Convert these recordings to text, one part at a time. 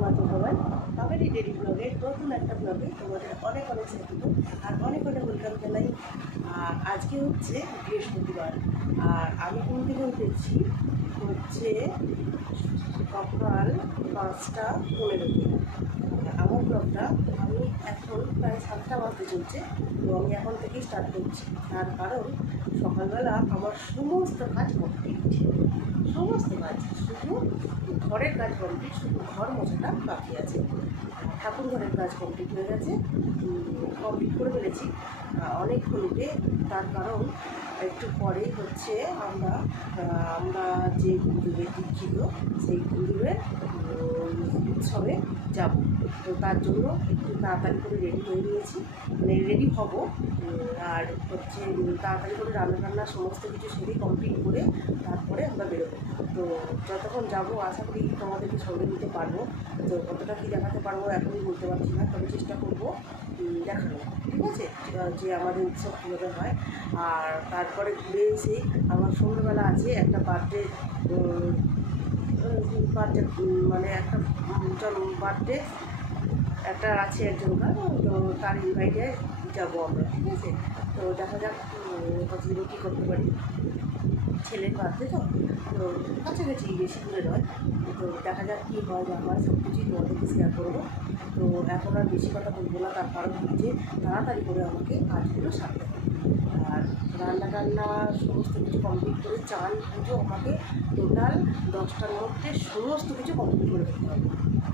কেমন আছো সবাই? আমারই ডেলি ব্লগে নতুন একটা ব্লগে তোমাদের অনেক অনেক স্বাগত আর অনেক অনেক ওয়েলকাম জানাই। আর আজকে হচ্ছে বৃহস্পতিবার আর আমি কোন থেকে উঠেছি হচ্ছে সকাল 5:15-তে। আমার ব্লগটা আমি এখন প্রায় 7টা বাজতে চলছে, তো আমি এখন থেকেই স্টার্ট করছি। তার কারণ সকালবেলা আমার সমস্ত কাজ কমপ্লিট, সমস্ত কাজ, শুধু ঘরের কাজ কমপ্লিট, শুধু ঘর মোছাটা বাকি আছে। ঠাকুর ঘরের কাজ কমপ্লিট হয়ে গেছে, কমপ্লিট করে ফেলেছি অনেকক্ষণ উঠে। তার কারণ একটু পরেই হচ্ছে আমরা আমরা যে গুরুদেবের দীক্ষিত, সেই গুরুদেবের উৎসবে যাব। তো তার জন্য একটু তাড়াতাড়ি করে রেডি হয়ে নিয়েছি, মানে রেডি হব। আর হচ্ছে তাড়াতাড়ি করে রান্না সমস্ত কিছু সেরে কমপ্লিট করে তারপরে আমরা বেরোবো। তো যতক্ষণ যাবো আশা করি তোমাদেরকে সঙ্গে নিতে পারবো। তো কতটা কী দেখাতে পারবো এখনই বলতে পারছি না, তবে চেষ্টা করবো দেখানো, ঠিক আছে, যে আমাদের উৎসব কীভাবে হয়। আর তারপরে ঘুরে এসে আমার সন্ধ্যেবেলা আছে একটা বার্থডে, মানে একটা বার্থডে একটা আছে একজনকার, তো তার ইনভাইটে যাবো আমরা, ঠিক আছে। তো দেখা যাক কতদিন কী করতে পারি। ছেলের বার্থডে তো কাছাকাছি, বেশি দূরে নয়। তো দেখা যাক কী হয় না হয়, সব কিছুই তোমাদেরকে শেয়ার করবো। তো এখন আর বেশি কথা বলবো না, তার কারণ হচ্ছে তাড়াতাড়ি করে আমাকে কাজগুলো সারতে হবে। আর রান্না সমস্ত কিছু কমপ্লিট করে চান পুজো আমাকে টোটাল 10টার মধ্যে সমস্ত কিছু কমপ্লিট করে ফেলতে হবে,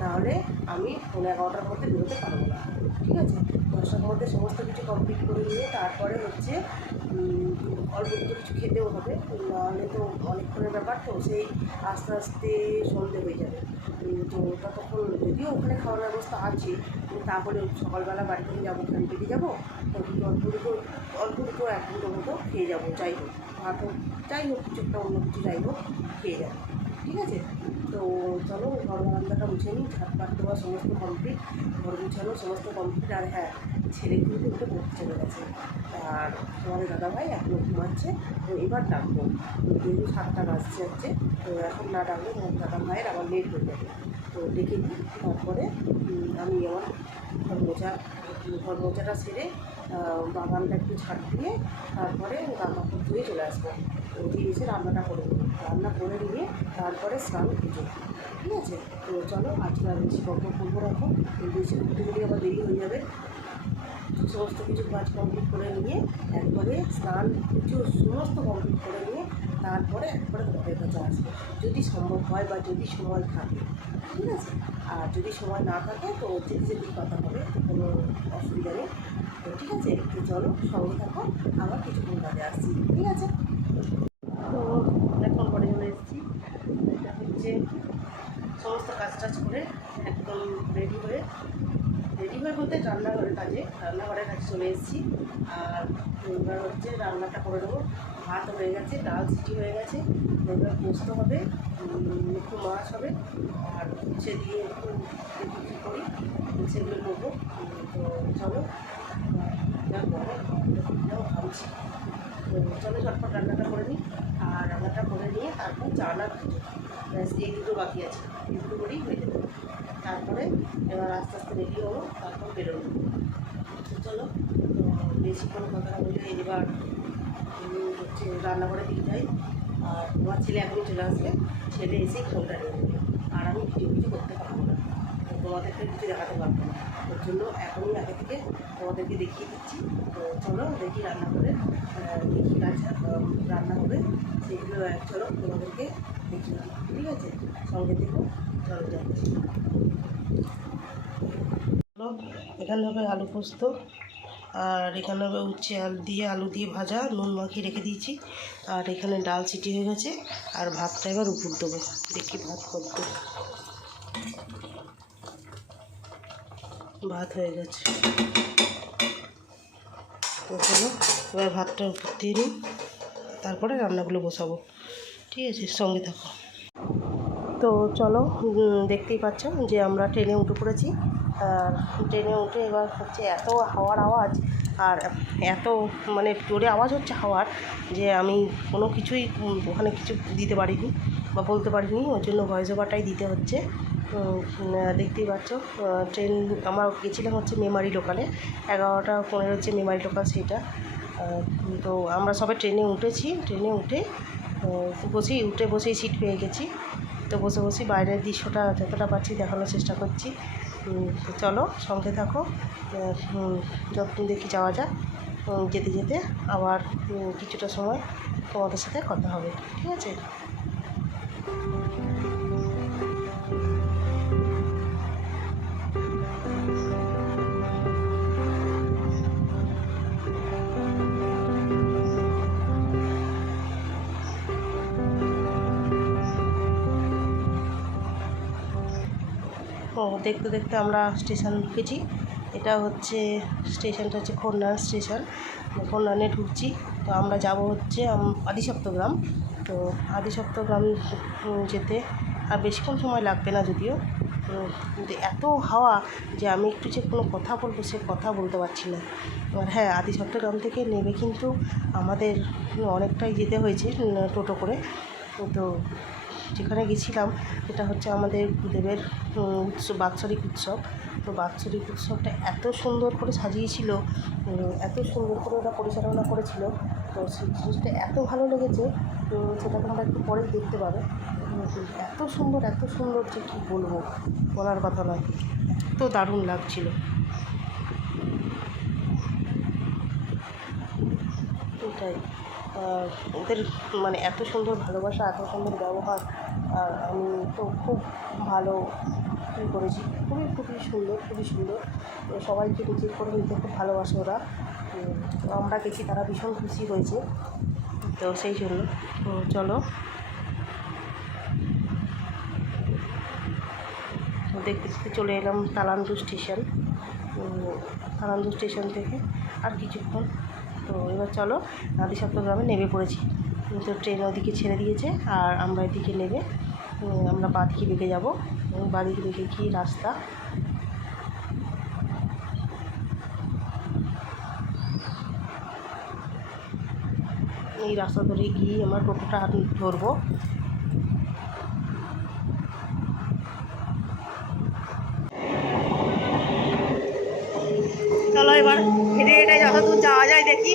নাহলে আমি 11টার মধ্যে বেরোতে পারবো না, ঠিক আছে। 10টার মধ্যে সমস্ত কিছু কমপ্লিট করে নিয়ে তারপরে হচ্ছে অল্প কিছু খেতেও হবে, নাহলে তো অনেকক্ষণের ব্যাপার, তো সেই আস্তে আস্তে সন্ধে হয়ে যাবে। তো ততক্ষণ যদিও ওখানে খাওয়ার ব্যবস্থা আছে, তাহলে সকালবেলা বাড়ি থেকে যাবো, খালি পেটে যাবো, তো অল্প দুটো 1-2 মতো খেয়ে যাবো, যাই হোক ভাত হোক, যাই হোক কিছু একটা অন্য কিছু যাই হোক খেয়ে যাবো, ঠিক আছে। তো চলো ঘর বারান্দাটা মুছে নিই, ঝাঁটপাট দেওয়া সমস্ত কমপ্লিট, ঘর গুছানো সমস্ত কমপ্লিট। আর হ্যাঁ, ছেলে কিন্তু উঠে পড়তে চলে গেছে, আর তোমাদের দাদাভাই এখনও ঘুমাচ্ছে। তো এবার ডাকবো, যেহেতু 7টা বাজতে যাচ্ছে, তো এখন না ডাকলে তোমার দাদাভাইয়ের আবার লেট হয়ে যাবে। তো ডেকে দিই, তারপরে আমি আমার ঘর মোছাটা সেরে বাগানটা একটু ঝাঁট দিয়ে তারপরে কাপড় ধুয়ে চলে আসবো। দিয়ে এসে রান্নাটা করে দেবো, রান্না করে নিয়ে তারপরে স্নান পুজো, ঠিক আছে। তো চলো আজকে আর বেশি গল্প করবো না, এখন বেশি ঘুরতে গেলে আবার দেরি হয়ে যাবে। সমস্ত কিছু কাজ কমপ্লিট করে নিয়ে একবারে স্নান পুজো সমস্ত কমপ্লিট করে নিয়ে তারপরে একবারে তোমাদের কাছে আসবে, যদি সম্ভব হয় বা যদি সময় থাকে, ঠিক আছে। আর যদি সময় না থাকে তো যেতে কথা হবে, কোনো অসুবিধা নেই। তো ঠিক আছে, একটু চলো সঙ্গে থাকো, আবার কিছুক্ষণ বাদে আসছি, ঠিক আছে। তো এখন পরে চলে এসেছি, এটা হচ্ছে সমস্ত কাজ টাজ করে একদম রেডি হয়ে বলতে রান্নাঘরের কাজে চলে এসেছি। আর এবার হচ্ছে রান্নাটা করে দেবো। ভাত হয়ে গেছে, ডাল সিটি হয়ে গেছে, এবার পোস্ত হবে, একটু মাছ হবে, আর উচ্ছে দিয়ে একটু কী করি সেগুলো নেবো। তো চলো ভাবছি, তো চলো ঝটপট রান্নাটা করে নিই। আর রান্নাটা করে নিয়ে তারপর চানা পুজো, এই দুটো বাকি আছে, এই দুটো করেই হয়ে যাবে। তারপরে এবার আস্তে আস্তে রেডি হবো, তারপর বেরোবো। তো চলো, বেশিক্ষণ কথা বলে এবার হচ্ছে রান্নাঘরে দিয়ে যাই। আর আমার ছেলে এখনই চলে আসবে, ছেলে এসেই ফোনটা নিয়ে নেবে, আর আমি ভিডিও করতে পারবো না, তোমাদেরকে কিছু দেখাতে পারবো না। ওর জন্য এখনই আগে থেকে তোমাদেরকে দেখিয়ে দিচ্ছি। তো চলো দেখি রান্নাঘরে কী কাজ রান্না হবে সেগুলো চলো তোমাদেরকে দেখিয়ে দিই, ঠিক আছে। সঙ্গে দেখো, চলো যাচ্ছি। এখানে হবে আলু পোস্ত, আর এখানে হবে উচ্ছে আলু দিয়ে ভাজা, নুন মাখিয়ে রেখে দিয়েছি। আর এখানে ডাল সিটি হয়ে গেছে, আর ভাতটা এবার উপর দেবো, দেখি ভাত হয়ে গেছে। তো চলো এবার ভাতটা উপর দিয়ে নিই, তারপরে রান্নাগুলো বসাবো, ঠিক আছে, সঙ্গে থাকো। তো চলো, দেখতেই পাচ্ছ যে আমরা ট্রেনে উঠে পড়েছি। আর ট্রেনে উঠে এবার হচ্ছে এত হাওয়ার আওয়াজ, আর এত মানে জোরে আওয়াজ হচ্ছে হাওয়ার, যে আমি কোনো কিছুই ওখানে কিছু দিতে পারিনি বা বলতে পারিনি, ওই জন্য ভয়েস ওভারটাই দিতে হচ্ছে। দেখতেই পাচ্ছ ট্রেন আমরা গেছিলাম হচ্ছে মেমারি লোকালে, 11:15 হচ্ছে মেমারি লোকাল সেইটা। তো আমরা সবাই ট্রেনে উঠেছি, ট্রেনে উঠে বসেই সিট পেয়ে গেছি। তো বসে বাইরের দৃশ্যটা যতটা পাচ্ছি দেখানোর চেষ্টা করছি। তো চলো সঙ্গে থাকো, যত দেখি যাওয়া যাক। যেতে যেতে আবার কিছুটা সময় তোমাদের সাথে কথা হবে, ঠিক আছে? দেখতে দেখতে আমরা স্টেশন ঢুকেছি। এটা হচ্ছে স্টেশনটা হচ্ছে খন্নান স্টেশন, খন্নানে ঢুকছি। তো আমরা যাব হচ্ছে আদিসপ্তগ্রাম। তো আদিসপ্তগ্রাম যেতে আর বেশিক্ষণ সময় লাগবে না যদিও, কিন্তু এত হাওয়া যে আমি একটু যে কোনো কথা বলবো সে কথা বলতে পারছি না। আর হ্যাঁ, আদিসপ্তগ্রাম থেকে নেমে কিন্তু আমাদের অনেকটাই যেতে হয়েছে টোটো করে। তো যেখানে গেছিলাম এটা হচ্ছে আমাদের গুরুদেবের বাৎসরিক উৎসব। তো বাৎসরিক উৎসবটা এত সুন্দর করে সাজিয়েছিল, এত সুন্দর করে ওরা পরিচালনা করেছিল। তো সেই জিনিসটা এত ভালো লেগেছে, সেটা তোমরা একটু পরেই দেখতে পাবে। এত সুন্দর যে কী বলবো, বলার কথা নয়, এত দারুণ লাগছিল এটাই। ওদের মানে এত সুন্দর ভালোবাসা, এত সুন্দর ব্যবহার, আর আমি তো খুব ভালো ফিল করেছি। খুবই সুন্দর। তো সবাইকে নিজে করে নিতে খুব ভালোবাসে ওরা। তো আমরা গেছি, তারা ভীষণ খুশি হয়েছে। তো সেই জন্য চলো দেখতে দেখতে চলে এলাম তালান্দু স্টেশন। তালান্দু স্টেশন থেকে আর কিছুক্ষণ, তো এবার চলো আদিসপ্তগ্রামে নেমে পড়েছি। তো ট্রেন ওদিকে ছেড়ে দিয়েছে আর আমরা এদিকে নেমে আমরা বাঁদিকে বেঁকে যাবো। বাঁদিকে বেঁকে গিয়ে রাস্তা, এই রাস্তা ধরে গিয়ে আমরা টোটোটা ধরবো। চলো এবার হেঁটে যতদূর যাওয়া যায় দেখি।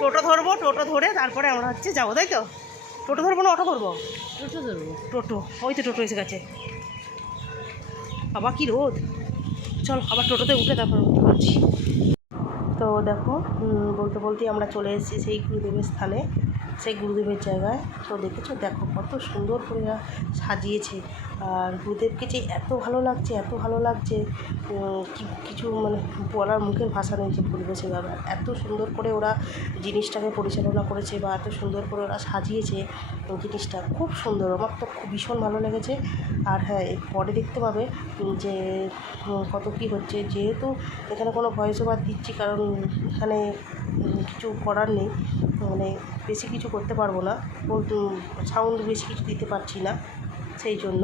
টোটো ধরে তারপরে আমরা হচ্ছে যাবো, তাই তো? টোটো ধরবো না অটো ধরবো? টোটো, ওই তো টোটো এসে গেছে। বাবা কি রোদ! চল আবার টোটোতে উঠে তারপর উঠতে পারছি। তো দেখো বলতেই আমরা চলে এসেছি সেই গুরুদেবের স্থানে, সেই গুরুদেবের জায়গায়। তো দেখো কত সুন্দর করে সাজিয়েছে। আর গুরুদেবকে যে এত ভালো লাগছে কিছু মানে বলার মুখের ভাষা নেই যে বলবো সেভাবে। এত সুন্দর করে ওরা জিনিসটাকে পরিচালনা করেছে বা এত সুন্দর করে ওরা সাজিয়েছে জিনিসটা, খুব সুন্দর। আমার তো ভীষণ ভালো লেগেছে। আর হ্যাঁ, পরে দেখতে পাবে যে কত কী হচ্ছে, যেহেতু এখানে কোনো ভয়েস ওভার দিচ্ছি কারণ এখানে কিছু করার নেই, মানে বেশি কিছু করতে পারবো না, সাউন্ড বেশি কিছু দিতে পারছি না, সেই জন্য।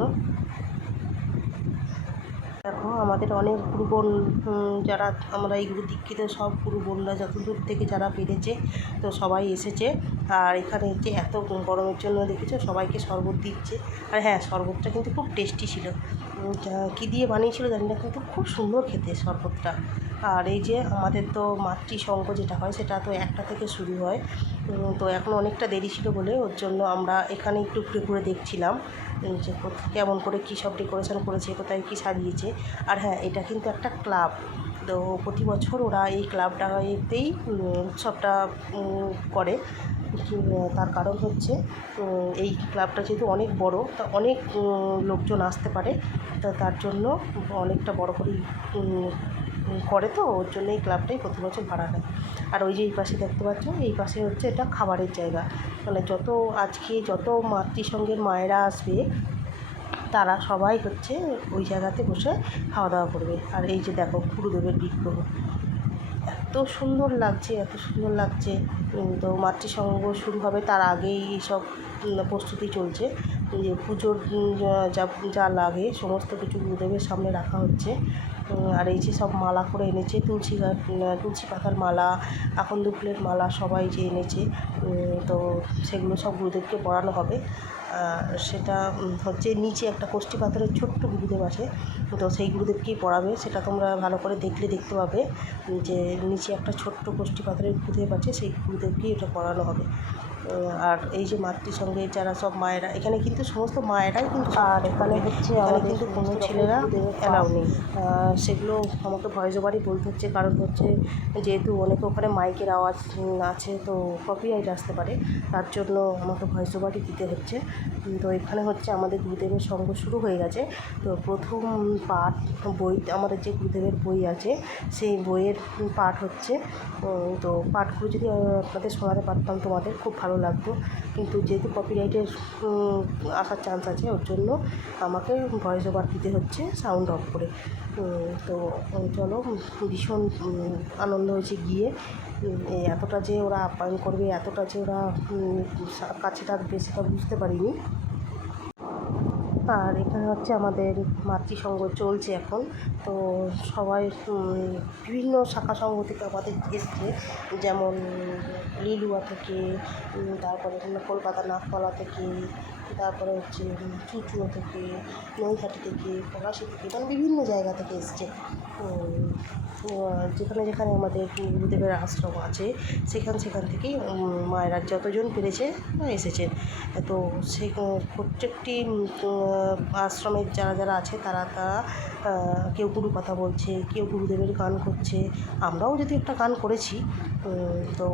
দেখো আমাদের অনেক গুরুবোন, যারা আমরা এই গুরু দীক্ষিত সব গুরুবোনরা যতদূর থেকে যারা পেরেছে তো সবাই এসেছে। আর এখানে যে এত গরমের জন্য দেখেছো সবাইকে শরবত দিচ্ছে। আর হ্যাঁ, শরবতটা কিন্তু খুব টেস্টি ছিল, কী দিয়ে বানিয়েছিল জানি না, কিন্তু খুব সুন্দর খেতে শরবতটা। আর এই যে আমাদের তো মাতৃসঙ্ঘ যেটা হয় সেটা তো 1টা থেকে শুরু হয়। তো এখন অনেকটা দেরি ছিল বলে ওর জন্য আমরা এখানে একটু ঘুরে দেখছিলাম যে কেমন করে কী সব ডেকোরেশন করেছে, কোথায় কী সাজিয়েছে। আর হ্যাঁ, এটা কিন্তু একটা ক্লাব। তো প্রতি বছর ওরা এই ক্লাবটাতেই উৎসবটা করে। তার কারণ হচ্ছে এই ক্লাবটা যেহেতু অনেক বড়, তা অনেক লোকজন আসতে পারে, তা তার জন্য অনেকটা বড় করেই করে। তো ওর জন্য এই ক্লাবটাই প্রতি বছর ভাড়া নেয়। আর ওই যে এই পাশে দেখতে পাচ্ছ, এই পাশে হচ্ছে এটা খাবারের জায়গা, মানে আজকে যত মাতৃসঙ্ঘের মায়েরা আসবে তারা সবাই হচ্ছে ওই জায়গাতে বসে খাওয়া দাওয়া করবে। আর এই যে দেখো গুরুদেবের বিগ্রহ, এত সুন্দর লাগছে। তো মাতৃসঙ্ঘ শুরু হবে তার আগেই সব প্রস্তুতি চলছে, যে পুজোর যা লাগে সমস্ত কিছু গুরুদেবের সামনে রাখা হচ্ছে। আর এই যে সব মালা করে এনেছে, তুলসী পাতার মালা, আকন্দ ফুলের মালা সবাই যে এনেছে, তো সেগুলো সব গুরুদেবকে পরানো হবে। সেটা হচ্ছে নিচে একটা কষ্টি পাথরের ছোট্ট গুরুদেব আছে, তো সেই গুরুদেবকেই পড়াবে। সেটা তোমরা ভালো করে দেখলে দেখতে পাবে যে নিচে একটা ছোট্ট কষ্টি পাথরের গুরুদেব আছে, সেই গুরুদেবকেই এটা পড়ানো হবে। আর এই যে মাতৃসঙ্গে যারা সব মায়েরা, এখানে কিন্তু সমস্ত মায়েরাই কিন্তু, আর এখানে হচ্ছে এখানে কিন্তু কোনো ছেলেরা অ্যালাউ নেই। সেগুলো আমাকে ভয়েস ওভারই বলতে হচ্ছে, কারণ হচ্ছে যেহেতু অনেকে ওখানে মাইকের আওয়াজ আছে, তো কপিরাইট আসতে পারে, তার জন্য আমাকে ভয়েস ওভারই দিতে হচ্ছে। তো এখানে হচ্ছে আমাদের গুরুদেবের সঙ্গ শুরু হয়ে গেছে। তো প্রথম পাঠ বই, আমাদের যে গুরুদেবের বই আছে সেই বইয়ের পাঠ হচ্ছে। তো পাঠগুলো যদি আপনাদের শোনাতে পারতাম তোমাদের খুব ভালো লাগতো, কিন্তু যেহেতু কপিরাইটের আসার চান্স আছে, ওর জন্য আমাকে ভয়েস ওভার দিতে হচ্ছে সাউন্ড অফ করে। তো চলো, ভীষণ আনন্দ হয়েছে গিয়ে। এতটা যে ওরা আপ্যায়ন করবে, এতটা যে ওরা কাছে থাকবে, সেটা বুঝতে পারিনি। আর এখানে হচ্ছে আমাদের মাতৃসঙ্গ চলছে এখন। তো সবাই বিভিন্ন শাখা সংঘ থেকে আমাদের এসছে, যেমন লিলুয়া থেকে, তারপরে কলকাতা নাকতলা থেকে, তারপরে হচ্ছে চুচুড়ো থেকে, নৈহাটি থেকে, পলাশি থেকে, মানে বিভিন্ন জায়গা থেকে এসছে। যেখানে যেখানে আমাদের গুরুদেবের আশ্রম আছে সেখান থেকেই মায়েরা যতজন পেরেছে এসেছেন। তো সেই প্রত্যেকটি আশ্রমের যারা আছে তারা কেউ গুরু কথা বলছে, কেউ গুরুদেবের গান করছে। আমরাও যদি একটা গান করেছি, তো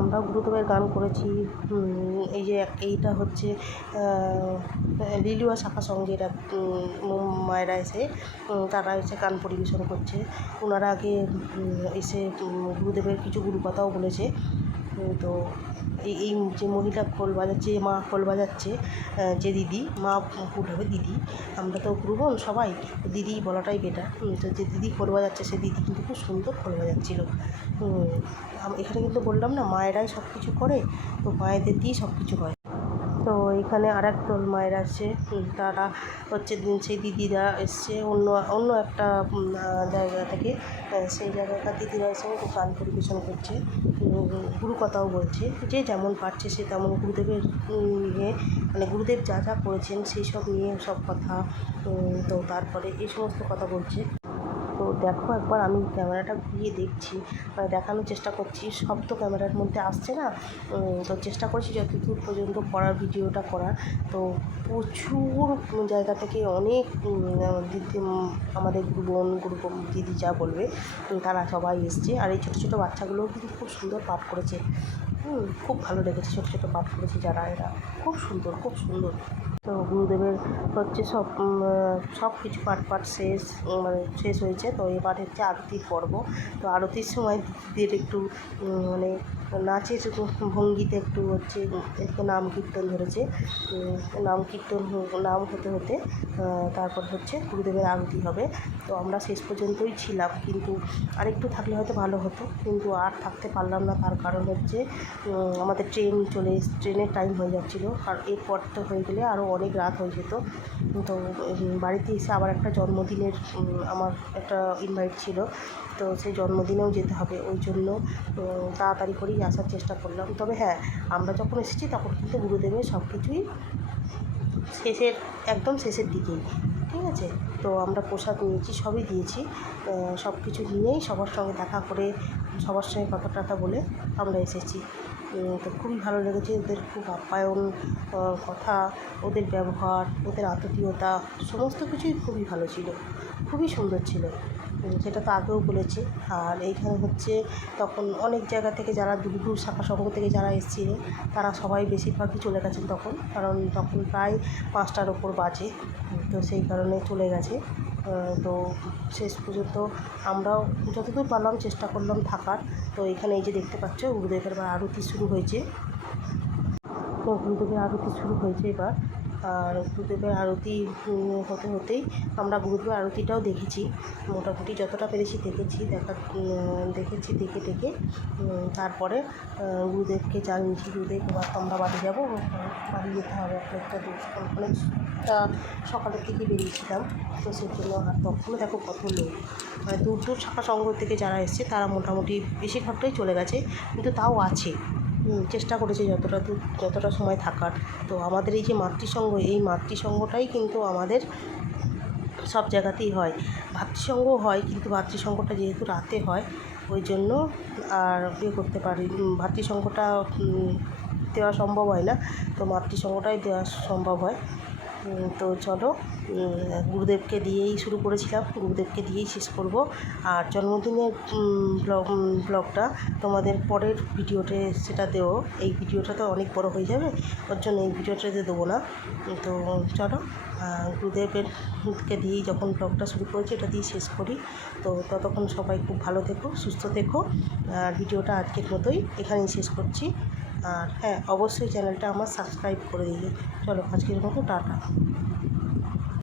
আমরাও গুরুদেবের গান করেছি। এই যে এইটা হচ্ছে লিলুয়া শাখা সঙ্গের মায়েরা এসে, তারা এসে গান পরিবেশন করছে। ওনারা আগে এসে গুরুদেবের কিছু গুরুকথাও বলেছে। তো এই যে মহিলা খোল বাজাচ্ছে, মা খোল বাজাচ্ছে, যে দিদি, মা ভুল হবে, দিদি, আমরা তো গুরুজন সবাই, দিদি বলাটাই বেটার। তো যে দিদি খোল বাজাচ্ছে, সে দিদি কিন্তু খুব সুন্দর খোল বাজাচ্ছিল। এখানে কিন্তু বললাম না, মায়েরাই সব কিছু করে, তো মায়েদের দিয়েই সব কিছু হয়। তো এখানে আর এক দল মায়েরা আসছে, তারা হচ্ছে সেই দিদিরা এসছে অন্য একটা জায়গা থেকে। সেই জায়গাকার দিদিরা এসে গান পরিবেশন করছে, গুরুকথাও বলছে, যে যেমন পারছে সে তেমন গুরুদেবের নিয়ে, মানে গুরুদেব যা যা করেছেন সেই সব নিয়ে সব কথা। তো তারপরে এই সমস্ত কথা বলছে। তো দেখো, একবার আমি ক্যামেরাটা ঘুরিয়ে দেখছি, মানে দেখানোর চেষ্টা করছি, সব তো ক্যামেরার মধ্যে আসছে না। তো চেষ্টা করছি যতদূর পর্যন্ত করার, ভিডিওটা করার। তো প্রচুর জায়গা থেকে অনেক দিদি, আমাদের গুরু দিদি যা বলবে তারা সবাই এসছে। আর এই ছোটো ছোটো বাচ্চাগুলোও কিন্তু খুব সুন্দর পাঠ করেছে। খুব ভালো লেগেছে, ছোটো ছোটো পাঠ করেছে যারা, এরা খুব সুন্দর, খুব সুন্দর। তো গুরুদেবের হচ্ছে সব কিছু পাঠ শেষ, মানে শেষ হয়েছে। তো এবার হচ্ছে আরতির পর্ব। তো আরতির সময় দিদিদের একটু মানে নাচের ভঙ্গিতে একটু হচ্ছে একটু নাম কীর্তন ধরেছে। নাম হতে হতে তারপর হচ্ছে গুরুদেবের আরতি হবে। তো আমরা শেষ পর্যন্তই ছিলাম, কিন্তু আরেকটু থাকলে হয়তো ভালো হতো, কিন্তু আর থাকতে পারলাম না। তার কারণ হচ্ছে আমাদের ট্রেনের টাইম হয়ে যাচ্ছিলো, আর এরপর তো হয়ে গেলে আরও অনেক রাত হয়ে যেত। তো বাড়িতে এসে আবার একটা জন্মদিনের আমার একটা ইনভাইট ছিল, তো সেই জন্মদিনেও যেতে হবে, ওই জন্য তাড়াতাড়ি করেই আসার চেষ্টা করলাম। তবে হ্যাঁ, আমরা যখন এসেছি তখন কিন্তু গুরুদেবের সব কিছুই একদম শেষের দিকেই, ঠিক আছে। তো আমরা প্রসাদ নিয়েছি, সবই দিয়েছি, সব কিছু নিয়েই সবার সঙ্গে দেখা করে, সবার সঙ্গে কথা টথা বলে আমরা এসেছি। তো খুবই ভালো লেগেছে, ওদের খুব আপ্যায়ন, কথা, ওদের ব্যবহার, ওদের আতিথেয়তা, সমস্ত কিছুই খুবই ভালো ছিল, খুবই সুন্দর ছিল। সেটা তো আগেও বলেছি। আর এইখানে হচ্ছে তখন অনেক জায়গা থেকে যারা দূর শাখা সংঘ থেকে যারা এসেছিলেন, তারা সবাই বেশিরভাগই চলে গেছেন কারণ তখন প্রায় 5টার ওপর বাজে। তো সেই কারণে চলে গেছে। তো শেষ পর্যন্ত আমরাও যতদূর পারলাম চেষ্টা করলাম থাকার। তো এখানে এই যে দেখতে পাচ্ছ, গুরুদেবের আরতি শুরু হয়েছে। এবার। আর গুরুদেবের আরতি হতে হতেই আমরা গুরুদেবের আরতিটাও দেখেছি, মোটামুটি যতটা পেরেছি দেখেছি দেখে তারপরে গুরুদেবকে জানিয়েছি, গুরুদেব এবার আমরা বাড়ি যাবো, বাড়ি যেতে হবে, অনেকটা সকালের থেকে বেরিয়েছিলাম। তো সেই জন্য, আর তখনও দেখো কত লোক, মানে দূর শাখা সংঘ থেকে যারা এসছে তারা মোটামুটি বেশিরভাগটাই চলে গেছে, কিন্তু তাও আছে, চেষ্টা করেছে যতটা দূর যতটা সময় থাকার। তো আমাদের এই যে মাতৃসঙ্গ, এই মাতৃসঙ্গটাই কিন্তু আমাদের সব জায়গাতেই হয়। ভাতৃসঙ্গ হয়, কিন্তু ভাতৃসঙ্গটা যেহেতু রাতে হয় ওই জন্য আর করতে পারি, ভাতৃসঙ্গটা দেওয়া সম্ভব হয় না, তো মাতৃসঙ্গটাই দেওয়া সম্ভব হয়। তো চলো, গুরুদেবকে দিয়েই শুরু করেছিলাম, গুরুদেবকে দিয়েই শেষ করব। আর জন্মদিনের ব্লগটা তোমাদের পরের ভিডিওতে সেটা দেবো। এই ভিডিওটা তো অনেক বড় হয়ে যাবে, ওর জন্য এই ভিডিওটাতে দেবো না। তো চলো, গুরুদেবেরকে দিয়েই যখন ব্লগটা শুরু করেছি এটা দিয়েই শেষ করি। তো ততক্ষণ সবাই খুব ভালো থেকো, সুস্থ থেকো। আর ভিডিওটা আজকের মতোই এখানেই শেষ করছি। আর হ্যাঁ, অবশ্যই চ্যানেলটা আমার সাবস্ক্রাইব করে দিও। চলো, আজকের মতো টাটা।